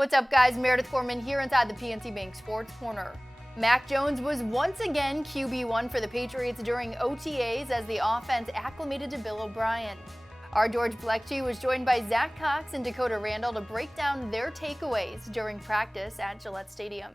What's up, guys? Meredith Foreman here inside the PNC Bank Sports Corner. Mac Jones was once again QB1 for the Patriots during OTAs as the offense acclimated to Bill O'Brien. Our George Blechy was joined by Zach Cox and Dakota Randall to break down their takeaways during practice at Gillette Stadium.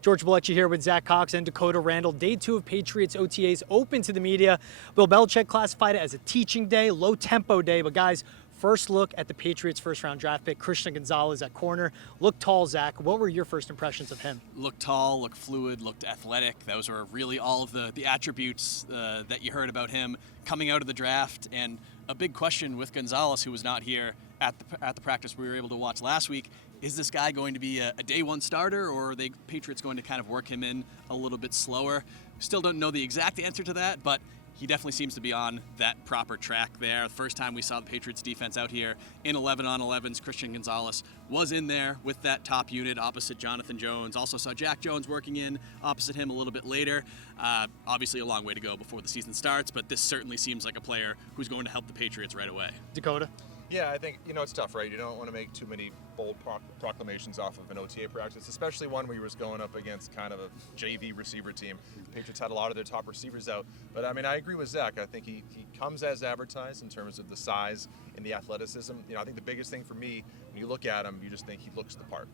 George Blechy here with Zach Cox and Dakota Randall. Day 2 of Patriots OTAs open to the media. Bill Belichick classified it as a teaching day, low tempo day. But guys, first look at the Patriots first round draft pick, Christian Gonzalez at corner. Looked tall, Zach. What were your first impressions of him? Looked tall, looked fluid, looked athletic. Those were really all of the attributes that you heard about him coming out of the draft. And a big question with Gonzalez, who was not here at the practice we were able to watch last week, is this guy going to be a day one starter, or are the Patriots going to kind of work him in a little bit slower? Still don't know the exact answer to that, but he definitely seems to be on that proper track there. The first time we saw the Patriots defense out here in 11-on-11s, Christian Gonzalez was in there with that top unit opposite Jonathan Jones. Also saw Jack Jones working in opposite him a little bit later. Obviously a long way to go before the season starts, but this certainly seems like a player who's going to help the Patriots right away. Dakota? Yeah, I think, it's tough, right? You don't want to make too many bold proclamations off of an OTA practice, especially one where you was going up against kind of a JV receiver team. The Patriots had a lot of their top receivers out. But, I agree with Zach. I think he comes as advertised in terms of the size and the athleticism. I think the biggest thing for me, when you look at him, you just think he looks the part.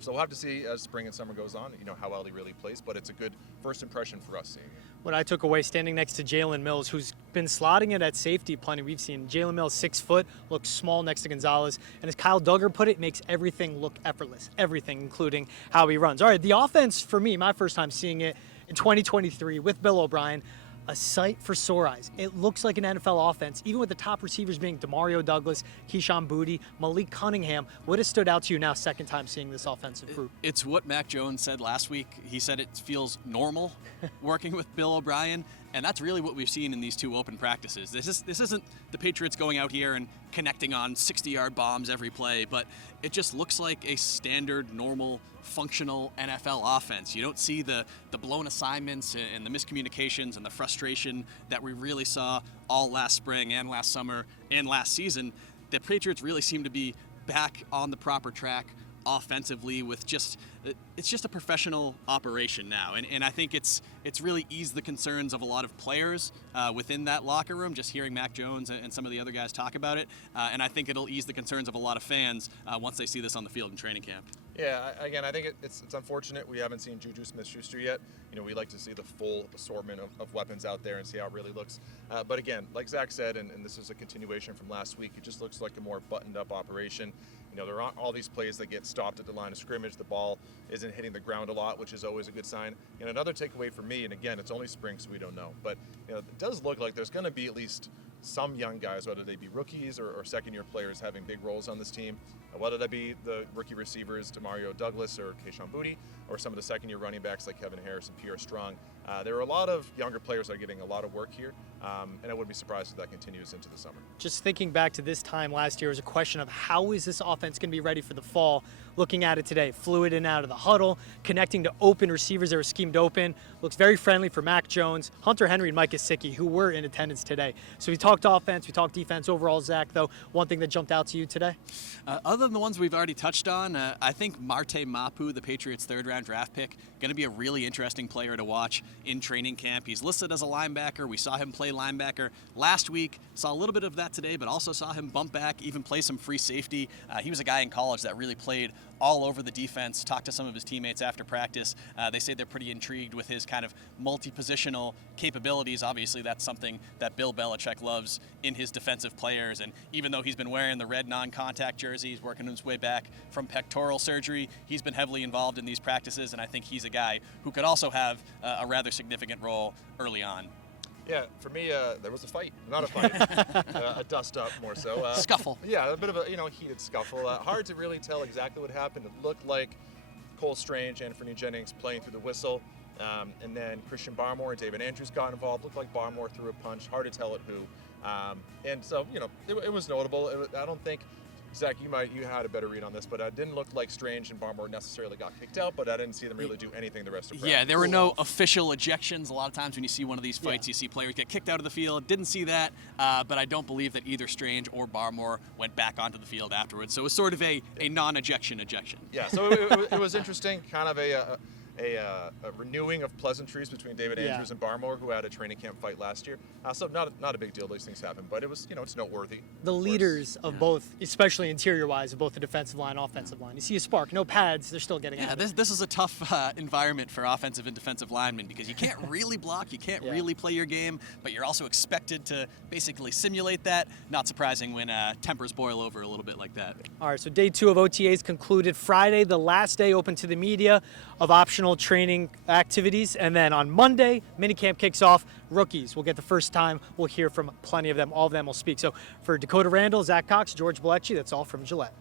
So we'll have to see as spring and summer goes on, how well he really plays. But it's a good first impression for us seeing him. What I took away standing next to Jalen Mills, who's been slotting it at safety plenty. We've seen Jalen Mills 6 foot, looks small next to Gonzalez. And as Kyle Duggar put it, makes everything look effortless. Everything, including how he runs. All right, the offense, for me, my first time seeing it in 2023 with Bill O'Brien, a sight for sore eyes. It looks like an NFL offense, even with the top receivers being Demario Douglas, Keyshawn Boutte, Malik Cunningham. What has stood out to you now, second time seeing this offensive group? It's what Mac Jones said last week. He said it feels normal working with Bill O'Brien, and that's really what we've seen in these 2 open practices. This isn't the Patriots going out here and connecting on 60-yard bombs every play, but it just looks like a standard, normal, functional NFL offense. You don't see the blown assignments and the miscommunications and the frustration that we really saw all last spring and last summer and last season. The Patriots really seem to be back on the proper track offensively with it's just a professional operation now, and I think it's really eased the concerns of a lot of players within that locker room, just hearing Mac Jones and some of the other guys talk about it, and I think it'll ease the concerns of a lot of fans once they see this on the field in training camp. Yeah, again, I think it's unfortunate we haven't seen JuJuSmith-Schuster yet. We like to see the full assortment of weapons out there and see how it really looks. But again, like Zach said, and this is a continuation from last week, it just looks like a more buttoned-up operation. There aren't all these plays that get stopped at the line of scrimmage. The ball isn't hitting the ground a lot, which is always a good sign. And another takeaway for me, and again, it's only spring, so we don't know, but it does look like there's going to be at least some young guys, whether they be rookies or second-year players, having big roles on this team. Whether that be the rookie receivers, Demario Douglas or Keyshawn Boutte, or some of the second-year running backs like Kevin Harris and Pierre Strong. There are a lot of younger players that are getting a lot of work here, and I wouldn't be surprised if that continues into the summer. Just thinking back to this time last year, was a question of how is this offense going to be ready for the fall? Looking at it today, fluid in and out of the huddle, connecting to open receivers that were schemed open. Looks very friendly for Mac Jones, Hunter Henry, and Mike Gesicki, who were in attendance today. So we talked offense, we talked defense. Overall, Zach, though, one thing that jumped out to you today? Other than the ones we've already touched on, I think Marte Mapu, the Patriots' third-round draft pick, going to be a really interesting player to watch in training camp. He's listed as a linebacker. We saw him play linebacker last week, saw a little bit of that today, but also saw him bump back, even play some free safety. He was a guy in college that really played all over the defense, talked to some of his teammates after practice. They say they're pretty intrigued with his kind of multi-positional capabilities. Obviously, that's something that Bill Belichick loves in his defensive players. And even though he's been wearing the red non-contact jersey, he's working his way back from pectoral surgery, he's been heavily involved in these practices, and I think he's a guy who could also have a rather significant role early on. Yeah, for me, there was a fight. Not a fight, a dust-up more so. Scuffle. Yeah, a bit of a heated scuffle. Hard to really tell exactly what happened. It looked like Cole Strange and Anthony Jennings playing through the whistle, and then Christian Barmore and David Andrews got involved. Looked like Barmore threw a punch. Hard to tell at who. And so, it was notable. I don't think Zach, you had a better read on this, but it didn't look like Strange and Barmore necessarily got kicked out, but I didn't see them really do anything the rest of practice. Yeah, there were no official ejections. A lot of times when you see one of these fights, you see players get kicked out of the field. Didn't see that, but I don't believe that either Strange or Barmore went back onto the field afterwards. So it was sort of a non-ejection ejection. Yeah, so it was interesting, kind of a renewing of pleasantries between David Andrews and Barmore, who had a training camp fight last year. So not a big deal. These things happen, but it was, it's noteworthy. The leaders of both, especially interior-wise, of both the defensive line, offensive line. You see a spark, no pads, they're still getting at it. This is a tough environment for offensive and defensive linemen because you can't really block, you can't really play your game, but you're also expected to basically simulate that. Not surprising when tempers boil over a little bit like that. All right, so day 2 of OTAs concluded Friday, the last day open to the media of optional training activities, and then on Monday, minicamp kicks off. Rookies will get the first time. We'll hear from plenty of them. All of them will speak. So for Dakota Randall, Zach Cox, George Blecci, that's all from Gillette.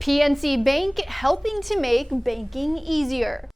PNC Bank, helping to make banking easier.